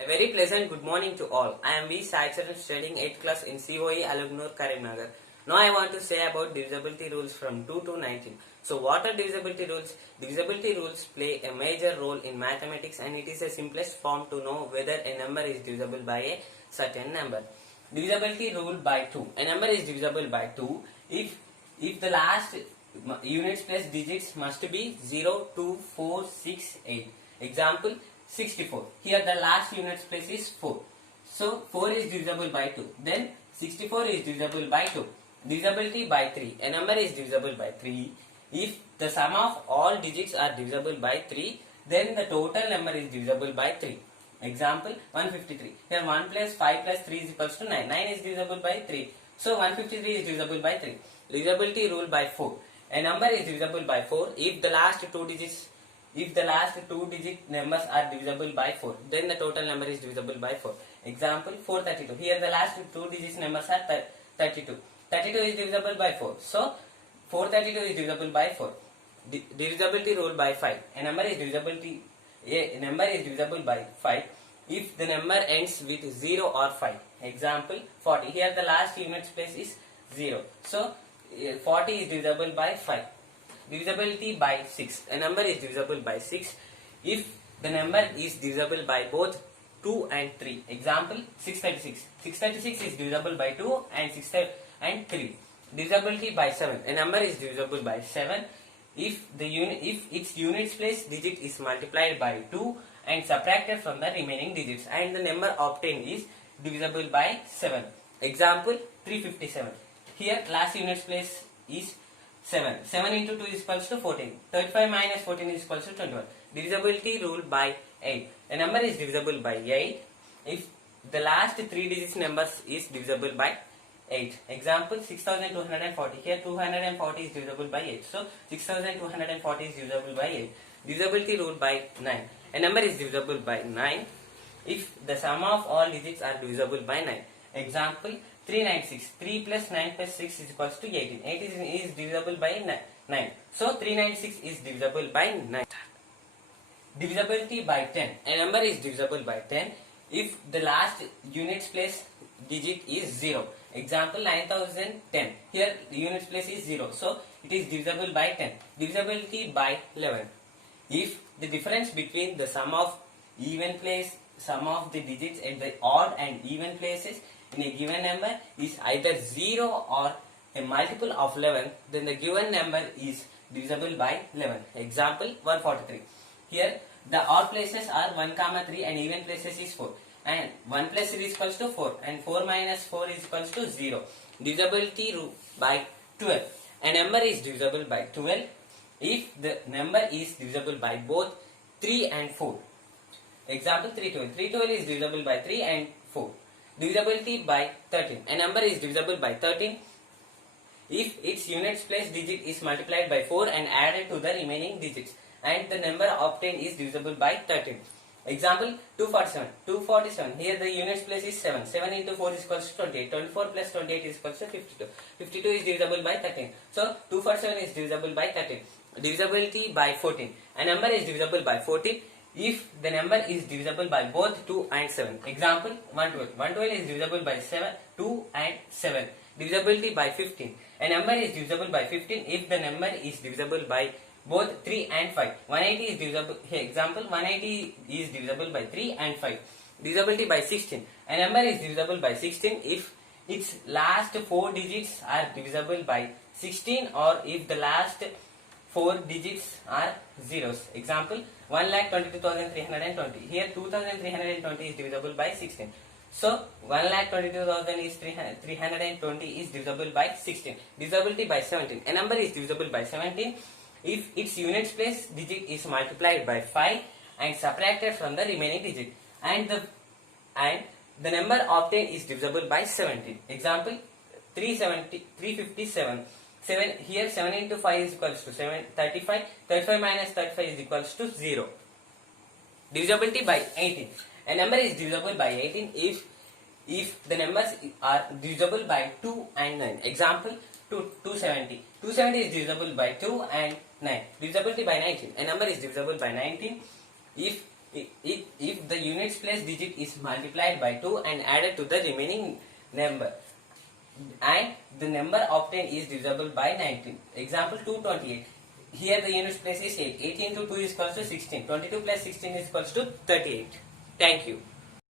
A very pleasant good morning to all. I am V. Sacharan studying 8th class in COE Alagnur, Karimnagar. Now I want to say about divisibility rules from 2 to 19. So what are divisibility rules? Divisibility rules play a major role in mathematics and it is the simplest form to know whether a number is divisible by a certain number. Divisibility rule by 2. A number is divisible by 2 if the last units plus digits must be 0, 2, 4, 6, 8. Example 64. Here the last units place is 4. So 4 is divisible by 2. Then 64 is divisible by 2. Divisibility by 3. A number is divisible by 3 if the sum of all digits are divisible by 3, then the total number is divisible by 3. Example 153. Here 1 plus 5 plus 3 is equals to 9. 9 is divisible by 3. So 153 is divisible by 3. Divisibility rule by 4. A number is divisible by 4 if the last two digit numbers are divisible by 4, then the total number is divisible by 4. Example 432. Here the last two digits numbers are 32. 32 is divisible by 4. So 432 is divisible by 4. Divisibility rule by 5. A number is divisible by 5 if the number ends with 0 or 5. Example 40. Here the last units place is 0. So 40 is divisible by 5. Divisibility by 6. A number is divisible by 6 if the number is divisible by both 2 and 3. Example 636. 636 is divisible by 2 and 3. Divisibility by 7. A number is divisible by 7 if its units place digit is multiplied by 2 and subtracted from the remaining digits and the number obtained is divisible by 7. Example 357. Here last units place is 7. 7 into 2 is equals to 14. 35 minus 14 is equals to 21. Divisibility rule by 8. A number is divisible by 8 if the last 3 digits numbers is divisible by 8. Example 6240. Here 240 is divisible by 8. So 6240 is divisible by 8. Divisibility rule by 9. A number is divisible by 9 if the sum of all digits are divisible by 9. Example 396. 3 plus 9 plus 6 is equals to 18. 18 is divisible by 9. So 396 is divisible by 9. Divisibility by 10. A number is divisible by 10 if the last units place digit is 0. Example 9010. Here the units place is 0. So it is divisible by 10. Divisibility by 11. If the difference between the sum of the digits at the odd and even places in a given number is either 0 or a multiple of 11, then the given number is divisible by 11. Example 143. Here the odd places are 1, 3 and even places is 4. And 1 plus 3 is equals to 4 and 4 minus 4 is equals to 0. Divisibility by 12. A number is divisible by 12 if the number is divisible by both 3 and 4. Example 312. 312 is divisible by 3 and 4. Divisibility by 13. A number is divisible by 13 if its units place digit is multiplied by 4 and added to the remaining digits and the number obtained is divisible by 13. Example 247. 247. Here the units place is 7. 7 into 4 is equals to 28. 24 plus 28 is equals to 52. 52 is divisible by 13. So 247 is divisible by 13. Divisibility by 14. A number is divisible by 14 if the number is divisible by both 2 and 7. Example 112. 112 is divisible by 2 and 7. Divisibility by 15. A number is divisible by 15 if the number is divisible by both 3 and 5. 180 is divisible. Here example 180 is divisible by 3 and 5. Divisibility by 16. A number is divisible by 16 if its last 4 digits are divisible by 16 or if the last 4 digits are zeros. Example 1,22,320. Here 2,320 is divisible by 16. So 1,22,320 is divisible by 16. Divisibility by 17. A number is divisible by 17 if its units place digit is multiplied by 5 and subtracted from the remaining digit and the number obtained is divisible by 17. Example 357. 7. Here 7 into 5 is equals to 35. 35 minus 35 is equals to 0. Divisibility by 18. A number is divisible by 18 if the numbers are divisible by 2 and 9. Example 270. 270 is divisible by 2 and 9. Divisibility by 19. A number is divisible by 19 if if the units place digit is multiplied by 2 and added to the remaining number, and the number obtained is divisible by 19. Example 228. Here the units place is 8. 8 into 2 is equals to 16. 22 plus 16 is equals to 38. Thank you.